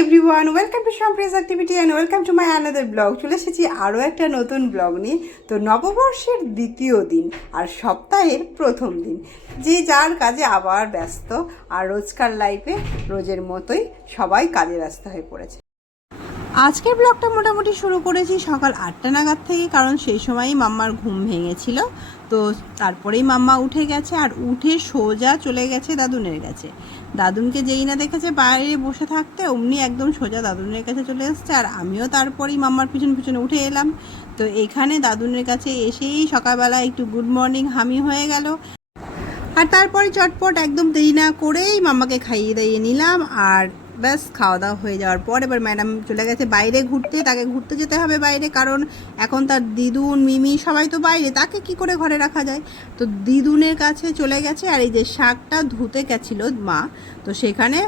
Everyone welcome to সম্প্রেস activity and welcome to my another blog চলে এসেছি আরও একটা নতুন ব্লগ নিয়ে। তো নববর্ষের দ্বিতীয় দিন আর সপ্তাহের প্রথম দিন। যে যার কাজে আবার ব্যস্ত আর রোজকার লাইফে রোজের মতোই সবাই কাজে ব্যস্ত হয়ে পড়েছে। আজকের ব্লগটা মোটামুটি শুরু করেছি সকাল আটটা নাগাদ থেকে, কারণ সেই সময়ই মাম্মার ঘুম ভেঙেছিল। তো তারপরেই মাম্মা উঠে গেছে, আর উঠে সোজা চলে গেছে দাদুনের কাছে। দাদুনকে যেই না দেখেছে বাইরে বসে থাকতে, অমনি একদম সোজা দাদুনের কাছে চলে এসছে, আর আমিও তারপরেই মাম্মার পিছন পিছনে উঠে এলাম। তো এখানে দাদুনের কাছে এসেই সকালবেলা একটু গুড মর্নিং হামি হয়ে গেল। আর তারপরে চটপট একদম দেরি না করেই মাম্মাকে খাইয়ে দাইয়ে নিলাম, আর ব্যাস, খাওয়া দাওয়া হয়ে যাওয়ার পর এবার ম্যাডাম চলে গেছে বাইরে ঘুরতে। তাকে ঘুরতে যেতে হবে বাইরে কারণ এখন তার দিদুন, মিমি সবাই তো বাইরে। তাকে কি করে ঘরে রাখা যায়? তো দিদুনের কাছে চলে গেছে আর এই যে শাকটা ধুতে গেছিল মা, তো সেখানে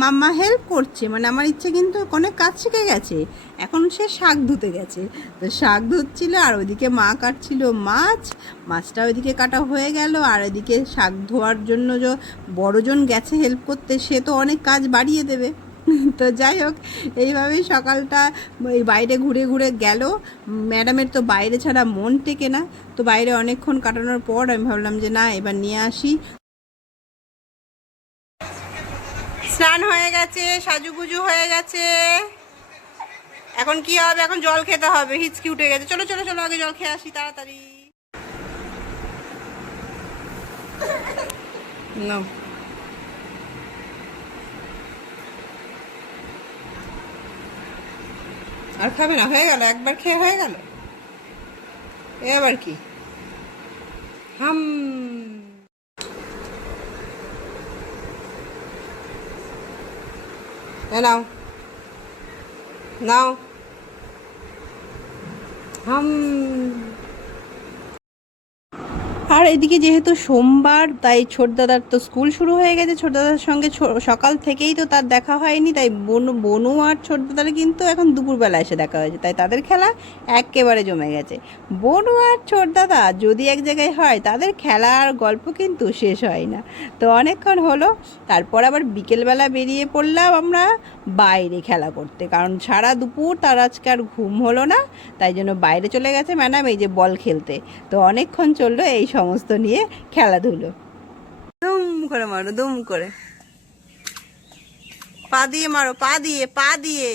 মাম্মা হেল্প করছে। মানে আমার ইচ্ছে কিন্তু অনেক কাজ শিখে গেছে। এখন সে শাক ধুতে গেছে। তো শাক ধুচ্ছিল আর ওইদিকে মা কাটছিল মাছ। মাছটা ওইদিকে কাটা হয়ে গেল আর এদিকে শাক ধোয়ার জন্য যে বড়জন গেছে হেল্প করতে, সে তো অনেক কাজ বাড়িয়ে দেবে। তো যাই হোক, এইভাবেই সকালটা এই বাইরে ঘুরে ঘুরে গেল। ম্যাডামের তো বাইরে ছাড়া মন টেকে না। তো বাইরে অনেকক্ষণ কাটানোর পর আমি ভাবলাম যে না, এবার নিয়ে আসি। স্নান হয়ে গেছে, সাজুগুজু হয়ে গেছে। এখন কি হবে? এখন জল খেতে হবে। হিচকি উঠে গেছে। চলো চলো চলো, আগে জল খেয়ে আসি তাড়াতাড়ি। নাও। আর খাবে না, হয়ে গেল, একবার খেয়ে হয়ে গেল। এবার কি? হাম। এ নাও। নাও। হাম। আর এদিকে যেহেতু সোমবার, তাই ছোট দাদার তো স্কুল শুরু হয়ে গেছে। ছোট দাদার সঙ্গে সকাল থেকেই তো তার দেখা হয়নি, তাই বনু বনু আর ছোট দাদার কিন্তু এখন দুপুরবেলা এসে দেখা হয়েছে। তাই তাদের খেলা একেবারে জমে গেছে। বনু আর ছোট দাদা যদি এক জায়গায় হয়, তাদের খেলা আর গল্প কিন্তু শেষ হয় না। তো অনেকক্ষণ হলো, তারপর আবার বিকেলবেলা বেরিয়ে পড়লাম আমরা বাইরে খেলা করতে। কারণ সারা দুপুর তার আজকে আর ঘুম হলো না, তাই জন্য বাইরে চলে গেছে ম্যাডাম, এই যে বল খেলতে। তো অনেকক্ষণ চলল, এই সমস্ত নিয়ে খেলাধুলো। দুম করে মারো, দুম করে। পা দিয়ে মারো, পা দিয়ে পা দিয়ে।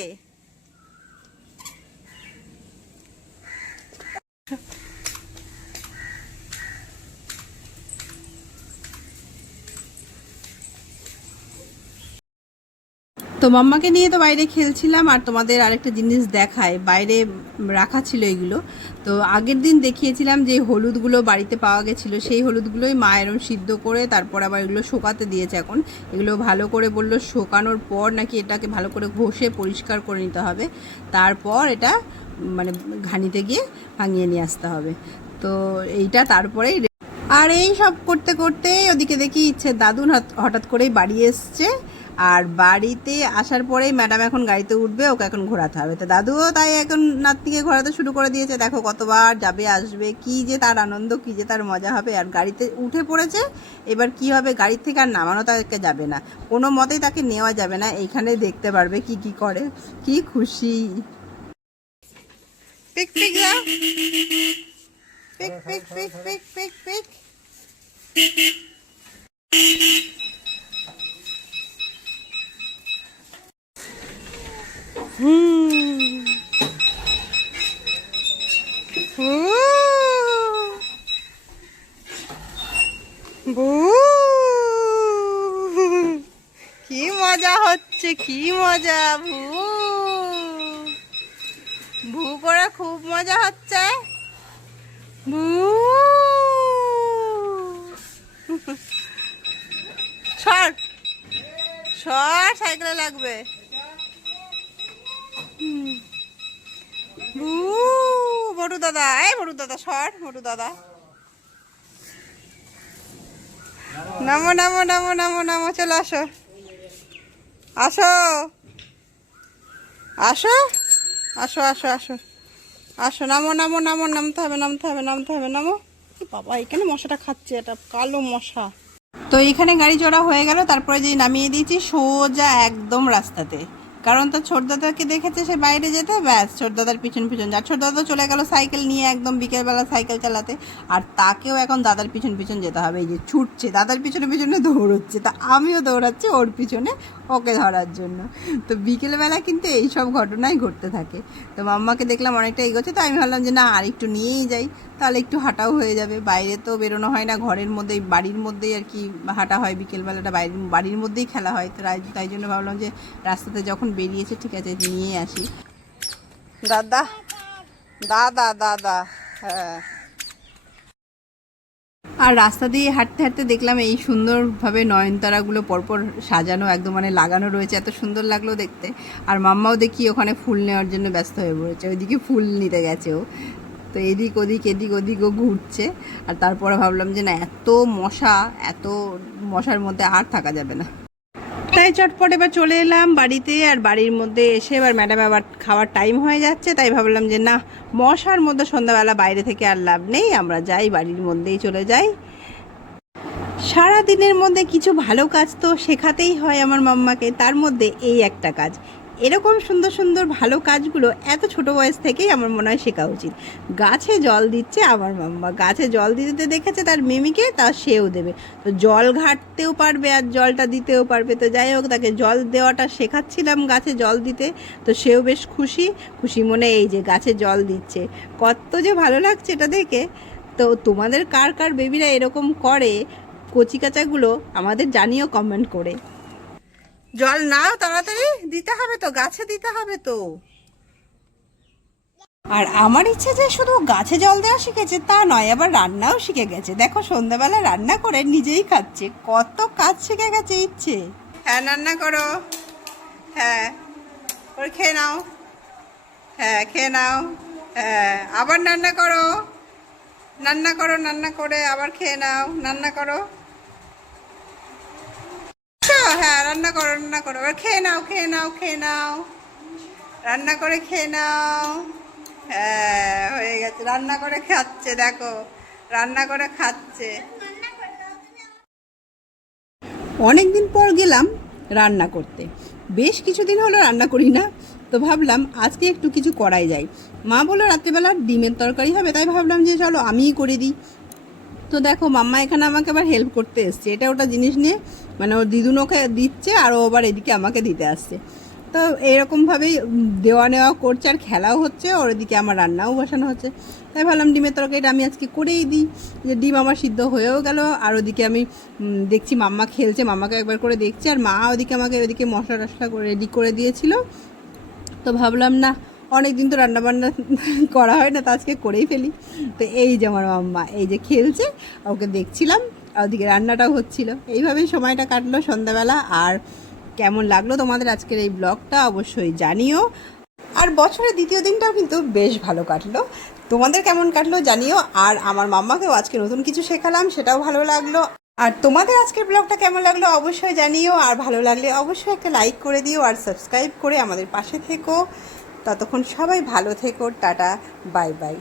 তো মাম্মাকে নিয়ে তো বাইরে খেলছিলাম আর তোমাদের আরেকটা জিনিস দেখায়। বাইরে রাখা ছিল এগুলো। তো আগের দিন দেখিয়েছিলাম যে হলুদগুলো বাড়িতে পাওয়া গেছিল। সেই হলুদগুলোই মা এরম সিদ্ধ করে তারপর আবার এগুলো শোকাতে দিয়েছে এখন। এগুলো ভালো করে বলল শোকানোর পর নাকি এটাকে ভালো করে ঘষে পরিষ্কার করে নিতে হবে। তারপর এটা মানে ঘানিতে গিয়ে ভাঙিয়ে নিয়ে আসতে হবে। তো এইটা তারপরেই আর এই সব করতে করতে ওদিকে দেখি ইচ্ছে দাদুন হঠাৎ- করেই বাড়ি এসছে। আর বাড়িতে আসার পরেই ম্যাডাম এখন গাড়িতে উঠবে, ওকে এখন ঘোরাতে হবে। তো দাদুও তাই এখন নাতনিকে ঘোরাতে শুরু করে দিয়েছে। দেখো কতবার যাবে, আসবে, কি যে তার আনন্দ, কি যে তার মজা হবে। আর গাড়িতে উঠে পড়েছে, এবার কি হবে, গাড়ির থেকে আর নামানো তাকে যাবে না। কোনো মতেই তাকে নেওয়া যাবে না, এইখানে দেখতে পারবে কি কি করে। কি খুশি। পিক পিক যাও পিক পিক পিক পিক পিক পিক। কি মজা হচ্ছে কি মজা ভু। ভু করে খুব মজা হচ্ছে। ভু। সাইকেলে লাগবে। বড়ু দাদা, এই বড়ু দাদা, সর বড়ু দাদা। নামো নামো নামো নামো নামো, চলে আসো। আসো। আসো? আসো আসো আসো। আসো, নামো নামো নামো, নামতে হবে নামতে হবে নামতে হবে, নামো। বাবা, এখানে মশাটা খাচ্ছে, এটা কালো মশা। তো এখানে গাড়ি চড়া হয়ে গেল, তারপরে যে নামিয়ে দিয়েছি, সোজা একদম রাস্তাতে। কারণ তার ছোটদাদাকে দেখেছে, সে বাইরে যেতে, ব্যাস ছোটদাদার পিছন পিছন। যা ছোটদাদা চলে গেল সাইকেল নিয়ে একদম বিকেলবেলা সাইকেল চালাতে, আর তাকেও এখন দাদার পিছন পিছন যেতে হবে। এই যে ছুটছে, দাদার পিছনে পিছনে দৌড়চ্ছে, তা আমিও দৌড়াচ্ছি ওর পিছনে, ওকে ধরার জন্য। তো বিকেলবেলা কিন্তু এইসব ঘটনাই ঘটতে থাকে। তো মাম্মাকে দেখলাম অনেকটা এগোচ্ছে, তো আমি ভাবলাম যে না আর একটু নিয়েই যাই। তাহলে একটু হাঁটাও হয়ে যাবে। বাইরে তো বেরোনো হয় না, ঘরের মধ্যেই, বাড়ির মধ্যেই আর কি হাঁটা হয় বিকেলবেলাটা। বাইরের, বাড়ির মধ্যেই খেলা হয়। তো তাই- জন্য ভাবলাম যে রাস্তাতে যখন বেরিয়েছে, ঠিক আছে, নিয়ে আসি। দাদা দাদা দাদা হ্যাঁ। আর রাস্তা দিয়ে হাঁটতে হাঁটতে দেখলাম এই সুন্দরভাবে নয়নতারাগুলো পরপর সাজানো, একদম মানে লাগানো রয়েছে। এত সুন্দর লাগল দেখতে। আর মাম্মাও দেখি ওখানে ফুল নেওয়ার জন্য ব্যস্ত হয়ে পড়েছে। ওইদিকে ফুল নিতে গেছে ও। তো এদিক ওদিক এদিক ওদিক ও ঘুরছে। আর তারপরে ভাবলাম যে না, এত মশা, এত মশার মধ্যে আর থাকা যাবে না। তাই চটপট এবার চলে এলাম বাড়িতে, আর বাড়ির মধ্যে এসে এবার ম্যাডাম আবার খাওয়ার টাইম হয়ে যাচ্ছে। তাই ভাবলাম যে না, মশার মধ্যে সন্ধ্যাবেলা বাইরে থেকে আর লাভ নেই, আমরা যাই বাড়ির মধ্যেই চলে যাই। সারা দিনের মধ্যে কিছু ভালো কাজ তো শেখাতেই হয় আমার মাম্মাকে, তার মধ্যে এই একটা কাজ। এরকম সুন্দর সুন্দর ভালো কাজগুলো এত ছোট বয়স থেকেই আমার মনে হয় শেখা উচিত। গাছে জল দিচ্ছে আমার মাম্মা। গাছে জল দিতে দেখেছে তার মিমিকে, তা সেও দেবে। তো জল ঘাটতেও পারবে আর জলটা দিতেও পারবে। তো যাই হোক, তাকে জল দেওয়াটা শেখাচ্ছিলাম গাছে জল দিতে। তো সেও বেশ খুশি। খুশি মনে এই যে গাছে জল দিচ্ছে। কত যে ভালো লাগছে এটা দেখে। তো তোমাদের কার কার বেবিরা এরকম করে কচিকাচাগুলো আমাদের জানিও কমেন্ট করে। জল নাও তাড়াতাড়ি, দিতে হবে তো, গাছে দিতে হবে তো। আর আমার ইচ্ছে যে শুধু গাছে জল দেওয়া শিখেছে তা নয়, আবার রান্নাও শিখে গেছে। দেখো, সন্ধ্যাবেলা রান্না করে নিজেই খাচ্ছে। কত কাজ শিখে গেছে ইচ্ছে। হ্যাঁ রান্না করো। হ্যাঁ খেয়ে নাও। হ্যাঁ খেয়ে নাও। হ্যাঁ আবার রান্না করো। রান্না করো, রান্না করে আবার খেয়ে নাও। রান্না করো। হ্যাঁ রান্না করো রান্না করো। এবার খেয়ে নাও খেয়ে নাও খেয়ে নাও। রান্না করে খেয়ে নাও। হ্যাঁ হয়ে গেছে। রান্না করে খাচ্ছে, দেখো। রান্না করে খাচ্ছে। অনেক দিন পর গেলাম রান্না করতে। বেশ কিছুদিন হলো রান্না করি না, তো ভাবলাম আজকে একটু কিছু করাই যায়। মা বলল, রাত্রেবেলা ডিমের তরকারি হবে। তাই ভাবলাম যে, চলো আমিই করে দিই। তো দেখো, মাম্মা এখানে আমাকে আবার হেল্প করতে এসছে। এটা ওটা জিনিস নিয়ে মানে ওর দিদুন ওকে দিচ্ছে আর ও আবার এদিকে আমাকে দিতে আসছে। তো এরকমভাবেই দেওয়া নেওয়া করছে আর খেলাও হচ্ছে, ওর এদিকে আমার রান্নাও বসানো হচ্ছে। তাই ভাবলাম ডিমের তরকারিটা আমি আজকে করেই দিই, যে ডিম আমার সিদ্ধ হয়েও গেল, আর ওদিকে আমি দেখছি মাম্মা খেলছে, মাম্মাকে একবার করে দেখছি, আর মা ওদিকে আমাকে ওদিকে মশলা টশলা করে রেডি করে দিয়েছিল। তো ভাবলাম না অনেক দিন তো রান্নাবান্না করা হয় না, তো আজকে করেই ফেলি। তো এই যে আমার মাম্মা, এই যে খেলছে, ওকে দেখছিলাম, ওদিকে রান্নাটাও হচ্ছিল। এইভাবেই সময়টা কাটলো সন্ধ্যাবেলা, আর কেমন লাগল তোমাদের আজকের এই ব্লগটা অবশ্যই জানিও। আর বছরের দ্বিতীয় দিনটাও কিন্তু বেশ ভালো কাটলো। তোমাদের কেমন কাটলো জানিও, আর আমার মাম্মাকেও আজকে নতুন কিছু শেখালাম, সেটাও ভালো লাগল। আর তোমাদের আজকের ব্লগটা কেমন লাগল অবশ্যই জানিও, আর ভালো লাগলে অবশ্যই একটা লাইক করে দিও, আর সাবস্ক্রাইব করে আমাদের পাশে থেকো। ততক্ষণ সবাই ভালো থেকো টাটা বাই বাই।